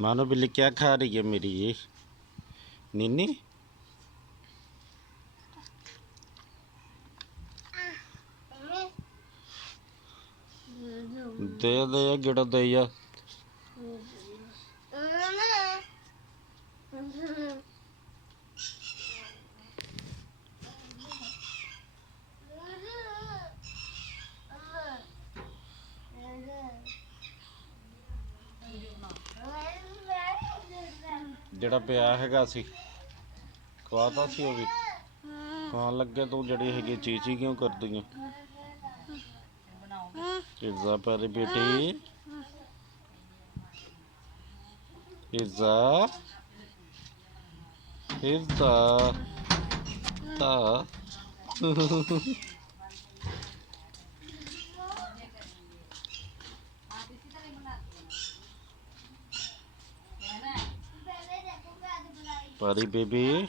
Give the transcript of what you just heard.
मानो बिल्ली क्या खा रही है मेरी ये नीनी। दे दे गिड़ा दे या ਜਿਹੜਾ ਪਿਆ ਹੈਗਾ ਸੀ ਖਵਾਤਾ ਸੀ ਉਹ ਵੀ ਖਾਣ ਲੱਗੇ ਤੂੰ ਜਿਹੜੀ ਹੈਗੀ ਚੀਚੀ ਕਿਉਂ ਕਰਦੀ ਹੈ ਇਜ਼ਾ ਪਰ ਬੇਟੀ ਇਜ਼ਾ ਇਜ਼ਾ ਤਾ Pari baby